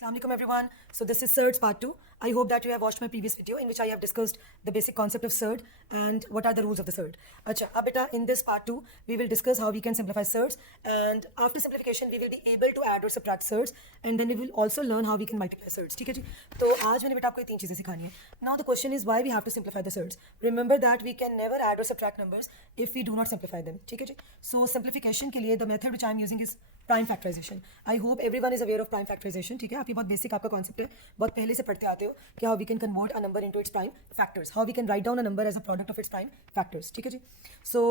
Assalamualaikum everyone. So this is surds part 2. I hope that you have watched my previous video in which I have discussed the basic concept of surd and what are the rules of the surd. Acha, ab beta in this part 2 we will discuss how we can simplify surds, and after simplification we will be able to add or subtract surds, and then we will also learn how we can multiply surds. ठीक है जी? तो आज मैंने बेटा आपको ये तीन चीज़ें सिखानी है. Now the question is why we have to simplify the surds. Remember that we can never add or subtract numbers if we do not simplify them. ठीक है जी? So simplification के लिए the method which I am using is prime factorisation. I hope everyone is aware of prime factorisation. ठीक है, आप ये बहुत basic आपका कॉन्सेप्ट है, बहुत पहले से पढ़ते आते हो कि how we can convert a number into its prime factors, how we can write down a number as a product of its prime factors. ठीक है जी. So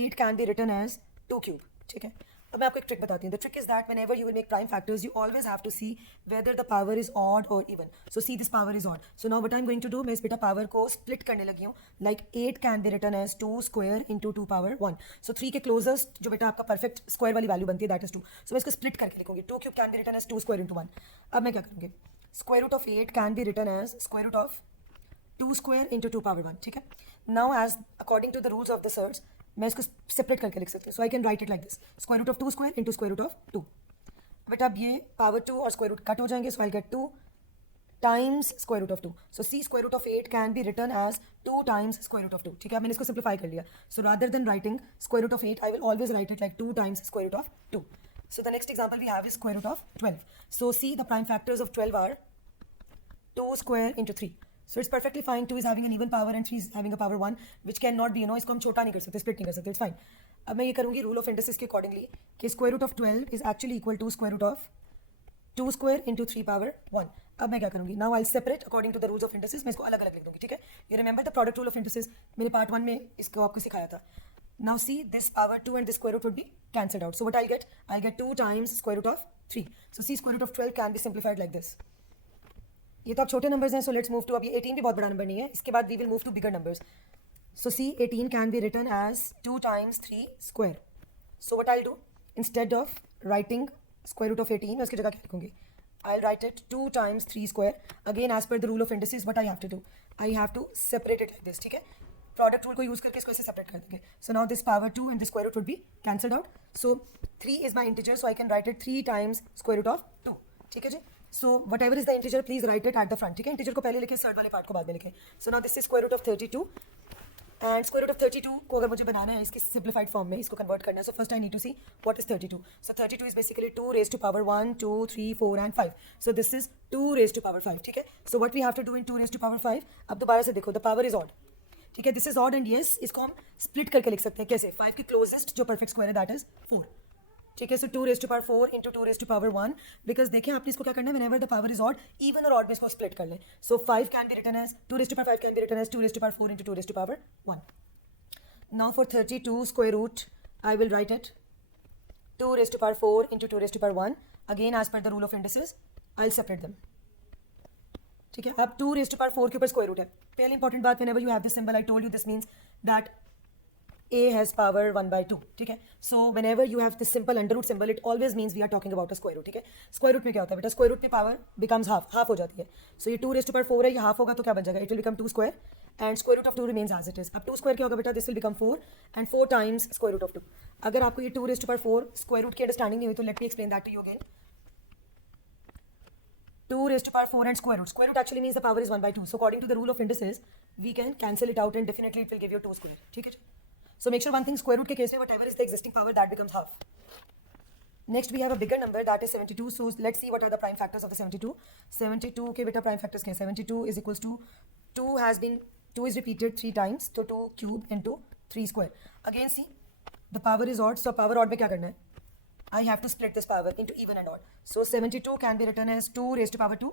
8 can be written as 2 cube. ठीक है, अब मैं आपको एक ट्रिक बताती हूँ. The trick is that whenever you will make prime factors you always have to see whether the power is odd और even. So see this power is odd. So now what I am going to do, मैं इस बेटा power को split करने लगी हूँ. Like 8 can be written as 2 square into 2 power 1. So 3 के closest जो बेटा आपका परफेक्ट स्क्वायर वाली वैल्यू बनती है दैट इज 2. सो मैं इसको स्प्लिट करके लिखूंगी. 2 cube can be written as 2 square into 1. अब मैं क्या करूँगी, square root of 8 can be written as square root of 2 square into 2 power 1. ठीक है, now as according to the rules of the surds मैं इसको सेपरेट करके लिख सकती हूँ. So I can write it like this, square root of 2 square into square root of 2. But अब ये पावर 2 और स्क्वायर रूट कट हो जाएंगे. So I get 2 times square root of 2. So see square root of 8 can be written as 2 times square root of 2. ठीक है, अब मैंने इसको सिंप्लीफाई कर लिया. So rather than writing square root of 8 I will always write it like 2 times square root of 2. So the next example we have is square root of 12. So see, the prime factors of 12 are 2 square into 3. So it's perfectly fine. 2 is having an even power and 3 is having a power 1, which cannot be, इसको हम छोटा नहीं कर सकते, split नहीं कर सकते. It's fine. अब मैं ये करूँगी रूल ऑफ इंडसेस के अकॉर्डिंगली कि square root of 12 is actually equal to square root of 2 square into 3 power 1. अब मैं क्या करूँगी, now I separate according to the rules of indices. मैं इसको अलग अलग लिख दूँगी. ठीक है, you remember the product rule of indices, मैंने पार्ट 1 में इसको आपको सिखाया था. Now see, this power 2 and this square root would be cancelled out. So what I'll get? I'll get 2 times square root of 3. So see, square root of 12 can be simplified like this. ये तो अब छोटे numbers हैं. So let's move to, अब ये 18 भी बहुत बड़ा नंबर नहीं है. इसके बाद we will move to bigger numbers. So see, 18 can be written as 2 times 3 square. So what I'll do, instead of writing square root of 18, मैं उसकी जगह क्या लिखूँगी, I'll write it 2 times 3 square. Again, as per the rule of indices, what I have to do, I have to separate it like this. ठीक है, product rule को use करके इसको ऐसे सेपरेट कर देंगे. So now this power 2 and this square root would be cancelled out. So 3 is my integer, so I can write it 3 times square root of 2. ठीक है जी. So whatever is the integer please write it at the front. ठीक है, integer को पहले लिखे, surd वाले part को बाद में लिखे. So now this is square root of 32 and square root of 32 को अगर मुझे बनाना है इसके सिंप्लीफाइड फॉर्म में, इसको कन्वर्ट करना है. So first I need to see what is 32. So 32 is basically 2 raise to power 1 2 3 4 and 5. So this is 2 raise to power 5. ठीक है, so what we have to do in 2 raise to power 5, अब दोबारा से देखो, the power is odd. ठीक है, this is odd and yes, इसको हम स्प्लिट करके लिख सकते हैं. कैसे, 5 की क्लोजेस्ट जो परफेक्ट स्क्वायर है दैट इज 4. ठीक है, so 2 raise to power 4 into 2 raise to power 1. Because देखिए आपने इसको क्या करना है, whenever the power is odd, even और ऑड में इसको स्प्लिट कर लें. So 5 can be written as 2 raise to power 5 can be written as 2 raise to power 4 into 2 raise to power 1. Now for 32 square root I will write it 2 raise to power 4 into 2 raise to power 1. Again as per the rule of indices I will separate them. ठीक है, अब 2 raise to power 4 के ऊपर square root है. पहली important बात, whenever you have this symbol, I told you this means that a has power 1/2. ठीक है, so whenever you have this simple under root symbol, it always means we are talking about a square root. ठीक है, square root में क्या होता है बेटा, square root में पावर becomes हाफ हो जाती है. सो ये 2 रेज टू पावर 4 है, ये हाफ होगा तो क्या बन जाएगा, it will become 2 square and square root of 2 remains as it is. अब 2 स्क्वायर क्या होगा बेटा, this will become 4 and 4 times square root of 2. अगर आपको ये 2 raise to power 4 square root की अंडरस्टैंडिंग नहीं हुई तो let me explain that to you again. 2 raised to power 4 and square root. Square root actually means the power is 1/2. So according to the rule of indices, we can cancel it out and definitely it will give you 2 square. ठीक है. So make sure one thing, square root के case में whatever is the existing power that becomes half. Next we have a bigger number that is 72. So let's see what are the prime factors of the 72. 72 के बेटा prime factors क्या है, 72 is equals to 2 is repeated 3 times, so 2 cube into 3 square. Again see, the power is odd, so power odd में क्या करना है, I have to split this power into even and odd. So 72 can be written as 2 raised to power 2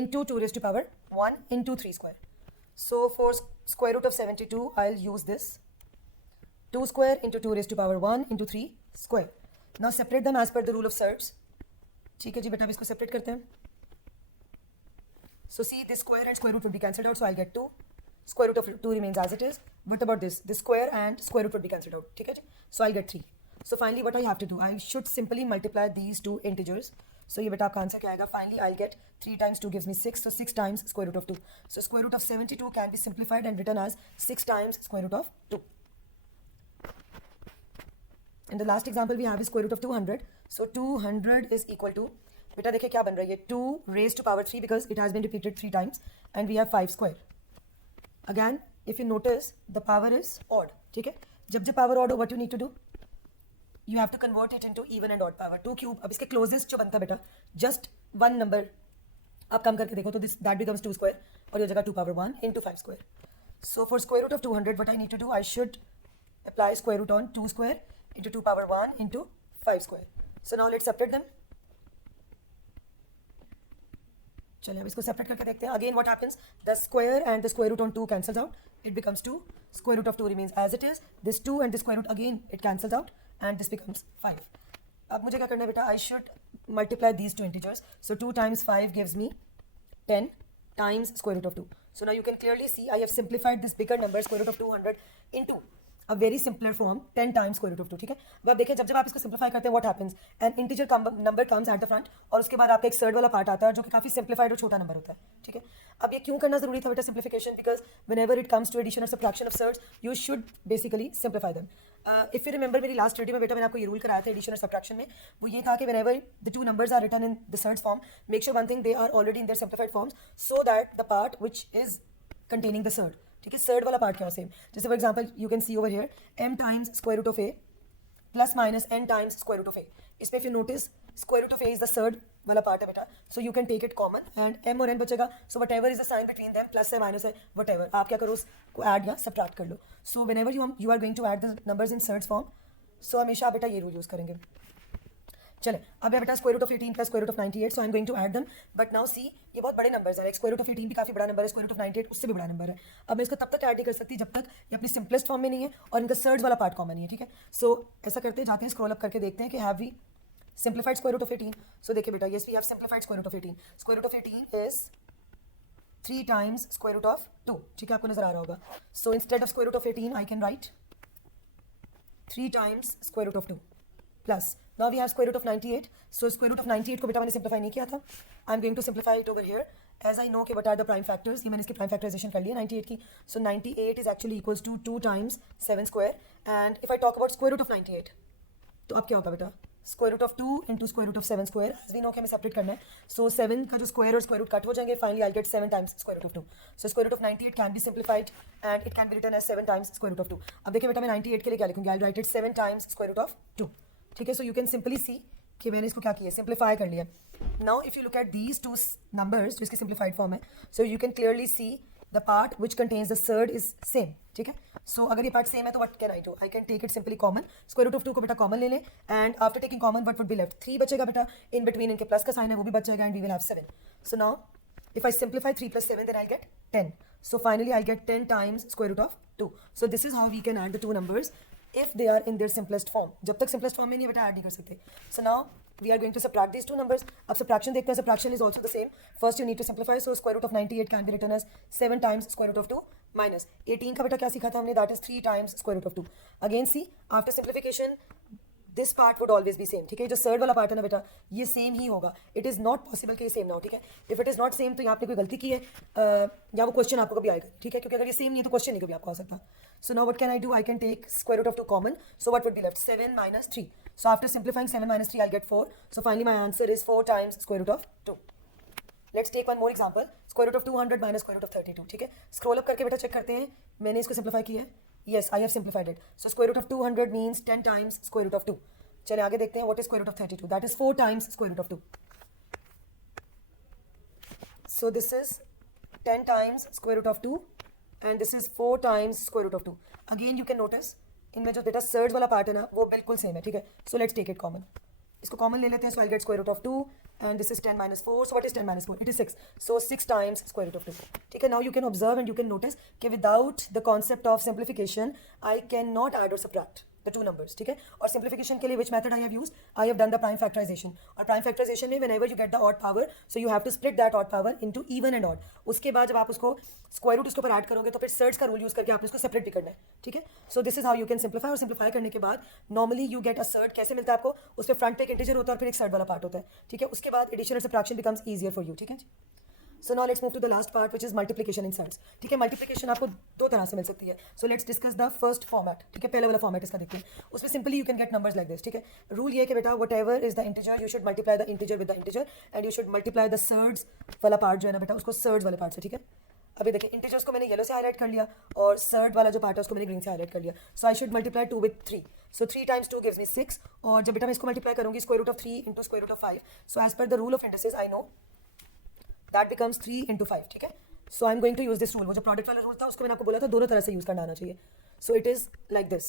into 2 raised to power 1 into 3 square. So for square root of 72, I'll use this 2 square into 2 raised to power 1 into 3 square. Now separate them as per the rule of surds. ठीक है जी बेटा, अब इसको separate करते हैं. So see, this square and square root would be cancelled out, so I'll get 2. Square root of 2 remains as it is. What about this? This square and square root would be cancelled out. ठीक है जी, so I'll get 3. So finally what I have to do, I should simply multiply these two integers. So ये बेटा आपका answer क्या आएगा, finally I'll get 3 times 2 gives me 6, so 6 times square root of 2. So square root of 72 can be simplified and written as 6 times square root of 2. And the last example we have is square root of 200. So 200 is equal to बेटा देखिए क्या बन रहा है ये 2 raised to power 3 because it has been repeated 3 times and we have 5 square. Again, if you notice the power is odd. ठीक है, जब जब power odd हो what you need to do? You have to convert it into even and odd power. 2 cube. अब इसके closest जो बनता है बेटा just one number आप कम करके देखो तो this that becomes 2 square और ये जगह 2 power 1 into 5 square. So for square root of 200 what I need to do, I should apply square root on 2 square into 2 power 1 into 5 square. So now let's separate them. चलिए अब इसको separate करके देखते हैं. Again what happens, the square and the square root on 2 cancels out, it becomes 2. Square root of 2 remains as it is. This 2 and the square root again it cancels out and this becomes 5. अब मुझे क्या करना है बेटा, I should multiply these two integers. So 2 times 5 gives me 10 times square root of 2. So now you can clearly see I have simplified this bigger number square root of 200 into a very simpler form 10 times square root of 2. ठीक है, अब आप देखिए जब जब आप इसको simplify करते हैं what happens, N integer number comes at the front और उसके बाद आपका एक सर्ड वाला पार्ट आता है जो कि काफी सिंप्लीफाइड और छोटा नंबर होता है. ठीक है, अब ये क्यों करना जरूरी था बेटा simplification, because whenever it comes to addition और subtraction of surds you should basically simplify them. If you remember मेरी लास्ट वीडियो में बेटा मैंने आपको ये रूल कराया था एडिशन और सब्ट्रैक्शन में, वो ये था कि whenever the two numbers are written in the surds form make sure one thing they are already in their simplified forms so that the part which is containing the surd. ठीक है, surd वाला part क्या है same. जैसे for example you can see over here m times square root of a plus minus n times square root of a. इसमें if you notice square root of a is the surd वाला part है बेटा, so you can take it common and m और n बचेगा. So whatever is the sign between them, plus है minus है whatever, आप क्या करो उसको ऐड या सब्ट्रैक्ट कर लो. So whenever you are going to add the numbers in surds form, so हमेशा बेटा ये रूल यूज करेंगे. चले अब है बेटा square root of 18 plus square root of 98, so I am going to add them. But now see ये बहुत बड़े नंबर्स हैं, स्क्वायर रूट ऑफ 18 भी काफी बड़ा नंबर है, स्क्वायर रूट ऑफ 98 उससे भी बड़ा नंबर है. अब मैं इसको तब तक ऐड नहीं कर सकती जब तक ये अपनी सिंपलेस्ट फॉर्म में नहीं है और इनका सर्ड्स वाला पार्ट कॉमन नहीं है. ठीक है, सो ऐसा करते हैं, जाते हैं स्क्रॉल अप करके देखते हैं कि have we simplified square root of 18. सो देखिए बेटा yes we have simplified square root of 18. Square root of 18 is 3 times square root of 2. ठीक है, आपको नजर आ रहा होगा. So instead of square root of 18 I can write 3 times square root of 2 plus now we have square root of 98. so square root of 98 को बेटा मैंने सिंप्लीफाई नहीं किया था. I am going to simplify it over here as I know कि what are the prime factors. ये मैंने इसकी प्राइम फैक्टराइजेशन कर लिया 98 की. So 98 is actually equals to 2 times 7 square. And if I talk about square root of 98 तो अब क्या होगा बेटा, square root of 2 into square root of 7 square. As we know कि हमें सेपरेट करना है. सो 7 का जो स्क्वायर और स्क्वायर रूट कट हो जाएंगे, finally I get 7 times square root of 2. So square root of 98 can be simplified and it can be written as 7 times square root of 2. अब देखिए बेटा मैं 98 के लिए क्या लिखूंगी, I write it 7 times square root of 2. ठीक है, so you can simply see कि मैंने इसको क्या किया, सिंप्लीफाई कर लिया. Now if you look at these two numbers जो इसकी सिंप्लीफाइड फॉर्म है, so you can clearly see the part which contains the surd is same. ठीक है, सो अगर ये पार्ट सेम है तो what can I do, I can take it simply common. Square root of 2 को बेटा कॉमन ले लें and after taking common what would be left, 3 बचेगा बेटा. इन बिटवीन इनके प्लस का साइन है वो भी बच जाएगा and we will have 7. So now if I simplify 3 plus 7 then I'll get 10. So finally I'll get 10 times square root of 2. So this is how we can add the two numbers if they are in their simplest form. जब तक simplest form में नहीं बेटा add नहीं कर सकते. So now we are going to subtract these two numbers. अब subtraction देखते हैं. Subtraction is also the same. First you need to simplify. So square root of 98 can be written as 7 times square root of 2 minus 18 का बेटा क्या सीखा था हमने, that is 3 times square root of 2. Again see after simplification this part would always be same. ठीक है, जो surd वाला पार्ट है ना बेटा ये सेम ही होगा. इट इज़ नॉट पॉसिबल कि ये सेम ना हो. ठीक है, if it is not same तो यहाँ आपने कोई गलती की है या वो क्वेश्चन आपको कभी आएगा. ठीक है, क्योंकि अगर ये सेम नहीं है तो क्वेश्चन नहीं कभी आपको आ सकता. So now what can I do, I can take square root of 2 common. So what would be left, 7 minus 3. So after simplifying 7 minus 3 I get 4. So finally my answer is 4 times square root of 2. Let's take one more example, square root of 200 minus square root of 32. ठीक है, scroll up करके बेटा check करते हैं मैंने इसको simplify किया है. Yes I have simplified it. So square root of 200 means 10 times square root of 2. चलिए आगे देखते हैं what is square root of 32. That is 4 times square root of 2. So this is 10 times square root of 2 and this is 4 times square root of 2. Again you can notice इनमें जो बेटा surd वाला part है ना वो बिल्कुल same है. ठीक है, so let's take it common. इसको कॉमन ले लेते हैं. So I get square root of 2 and this is 10 minus 4. So what is 10 minus 4? It is 6. So 6 times square root of 2. ठीक है, now you can observe and you can notice कि without the concept of simplification I can not add और subtract the two numbers. ठीक है, और simplification के लिए which method I have used, I have done the prime factorization. और prime factorization में whenever you get the odd power, so you have to split that odd power into even and odd. उसके बाद जब आप उसको square root उसके ऊपर add करोगे तो फिर सर्ड्स का रूल यूज करके आपने उसको सेपरेट भी करना है. ठीक है, सो this is how you can simplify. और सिंप्लीफाई करने के बाद normally you get a surd. कैसे मिलता है आपको, उस पर फ्रंट पे एक इंटीजर होता है और फिर एक सर्ड वाला पार्ट होता है. ठीक है, उसके बाद एडिशन और subtraction becomes easier for you. ठीक है, so now let's move to the last part which is multiplication in surds. ठीक है, मल्टीप्लिकेशन आपको दो तरह से मिल सकती है. So let's discuss the first format. ठीक है, पहले वाला फॉर्मेट इसका देखते हैं. उसमें simply you can get numbers like this. ठीक है, रूल ये है कि बेटा what ever is the integer you should multiply the integer with the integer and you should multiply the surds वाला पार्ट जो है ना बेटा उसको सर्ड्स वाले पार्ट से. ठीक है, अभी देखिए इंटीजर्स को मैंने येलो से हाईलाइट कर लिया और सर्ड वाला जो पार्ट है उसको मैंने ग्रीन से हाईलाइट कर लिया. So I should multiply 2 with 3. So 3 times 2 gives me 6. और जब बेटा मैं इसको मल्टीप्लाई करूंगी square root of 3 into square root of 5. So as per the rule of indices I know that becomes 3 into 5. ठीक है, so I am going to use this rule. वो जो प्रोडक्ट वाला रूल था उसको मैंने आपको बोला था दोनों तरह से यूज करना आना चाहिए. So it is like this.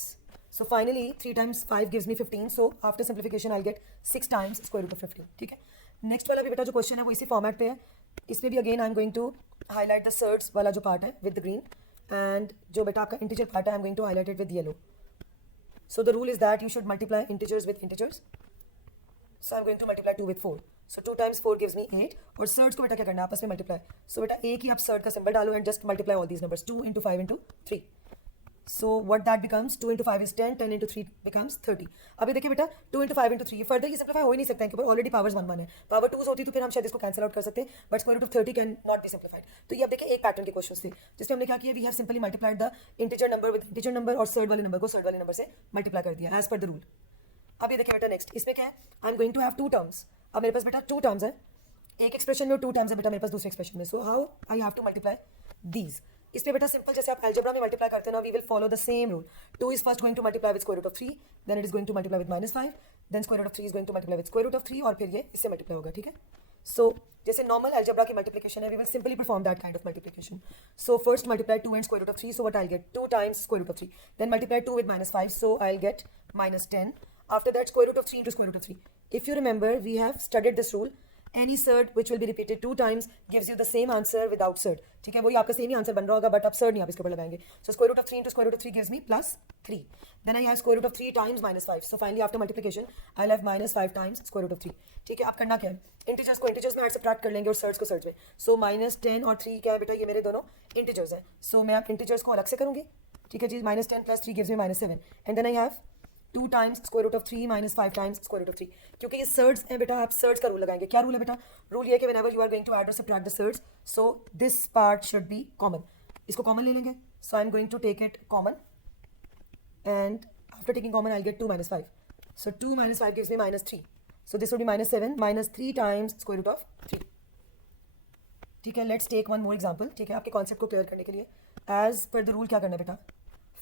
So finally 3 times 5 gives me 15. So after simplification I get 6 times square root of 15. ठीक है, नेक्स्ट वाला भी बेटा जो क्वेश्चन है वो इसी फॉर्मेट पे है. इसमें भी again I am going to highlight the surds वाला जो पार्ट है विद द ग्रीन एंड जो बेटा आपका इंटीजर पार्ट है I am going to highlight it with yellow. So the rule is that you should multiply integers with integers. So I am going to multiply 2 with 4. So 2 times 4 gives me 8. और surds को बेटा क्या करना है आपस में multiply. सो बेटा एक ही आप सर्ड का सिंबल डालो and just multiply all these numbers. 2 into 5 into 3. So what that becomes 2 into 5 is 10, 10 into 3 becomes 30. अभी देखिए बेटा 2 into 5 into 3 फर्दर ये सिंप्लीफाई हो ही नहीं सकता है क्योंकि ऑलरेडी पावर्स 1 1 है. पावर 2 होती तो फिर हम शायद इसको कैंसिल आउट कर सकते हैं but square root of 30 can not be simplified. तो ये अब देखिए एक पैटर्न के क्वेश्चन थे जिसमें हमने क्या किया we have simply multiplied the integer number with integer number और सर्ड वाले नंबर को सर्ड वाले नंबर से मल्टीप्लाई कर दिया एज पर द रूल. अब ये देखिए बेटा नेक्स्ट इसमें क्या है I am going to have 2 terms. अब मेरे पास बेटा 2 टर्म्स है, एक एक्सप्रेशन में 2 टर्म्स है बेटा मेरे पास दूसरे एक्सप्रेशन में. So how I have to multiply these. इसमें बेटा सिंपल जैसे आप अलजेब्रा में मल्टीप्लाई करते हैं ना we will follow the same rule. 2 is first going to multiply with square root of 3, then it is going to multiply with -5, then square root of 3 is going to multiply with square root of 3 और फिर ये इससे multiply होगा. ठीक है, so जैसे normal algebra की multiplication है we will simply perform that kind of multiplication. So first multiply 2 and square root of 3. So what I'll get 2 times square root of 3. Then multiply 2 with -5. So I'll get -10. After that square root of 3 into square root of 3. If you remember we have studied this rule. Any surd which will be repeated 2 times gives you the same answer without surd. ठीक है, वही आपका same ही answer बन रहा होगा but आप surd नहीं आप इसके ऊपर लगाएंगे. So square root of 3 into square root of 3 gives me +3. Then I have square root of 3 times -5. So finally after multiplication I'll have -5 times square root of 3. ठीक है, आप करना क्या है इंटीजर्स को इंटीजर्स में ऐड सब्ट्रैक्ट कर लेंगे और सर्ड्स को सर्ड्स में. सो -10 और 3 क्या है बेटा ये मेरे दोनों इंटीजर्स हैं. सो मैं आप इंटीजर्स को अलग से करूँगी. ठीक है जी, -10 + 3 gives me -7 and then I have 2 times square root of 3 -5 times square root of 3. क्योंकि ये सर्ड्स हैं बेटा आप सर्ड्स का रूल लगाएंगे. क्या रूल है बेटा? रूल ये है कि whenever you are going to add or subtract the surds, so this part should be common. इसको कॉमन ले लेंगे. So I am going to take it common and after taking common I'll get 2 -5. So 2 - 5 gives me -3. So this would be -7 -3 times square root of 3. ठीक है, let's take one more example. ठीक है, आपके concept को clear करने के लिए as per the rule क्या करना है बेटा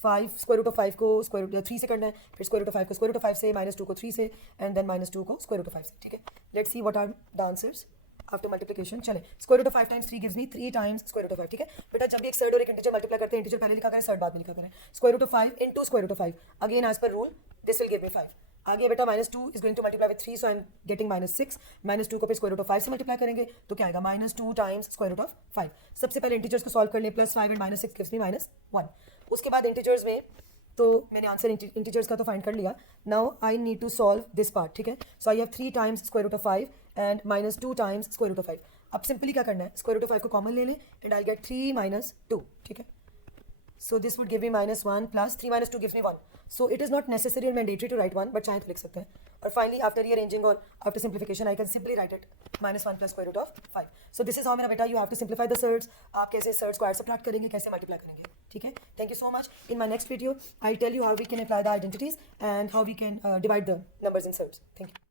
5 स्क्वायर रूट ऑफ 5 को स्क्वायर रूट 3 से करना है, फिर स्क्वायर रूट ऑफ 5 को स्क्वायर रूट ऑफ 5 से, -2 को 3 से एंड देन -2 को स्क्वायर रूट ऑफ 5 से. ठीक है, let's see what are the answers after multiplication. चले square root of 5 times 3 gives me 3 times square root of 5. ठीक है बेटा, जब भी एक सर्ड और एक इंटीजर मल्टीप्लाई करते हैं इंटीजर पहले लिखा करें सर्ड बाद में लिखा करें. Square root of 5 into square root of 5 again as per rule this will give me 5. आगे बेटा -2 is going to multiply with 3 so I am getting -6. -2 को फिर स्क्वायर रूट ऑफ 5 से मल्टीप्लाई करेंगे तो क्या आएगा -2 times स्क्वायर रूट ऑफ 5. सबसे पहले इंटीजर्स को सॉल्व कर लें. +5 and -6 gives me -1. उसके बाद इंटीजर्स में तो मैंने आंसर इंटीजर्स का तो फाइंड कर लिया. Now I need to solve this part. ठीक है, so I have 3 times square root of 5 and -2 times square root of 5. अब सिंपली क्या करना है स्क्वायर रूट ऑफ 5 को कॉमन ले लें एंड आई गेट 3 - 2. ठीक है, so this would give me -1 plus 3 - 2 gives me 1. So it is not necessary or mandatory to write 1 but चाहे तो लिख सकते हैं. और finally after rearranging or after simplification I can simply write it -1 plus square root of 5. So this is how मेरा बेटा you have to simplify the surds. आप कैसे surds को add subtract करेंगे, कैसे multiply करेंगे. ठीक है, thank you so much. In my next video I'll tell you how we can apply the identities and how we can divide the numbers in surds. Thank you.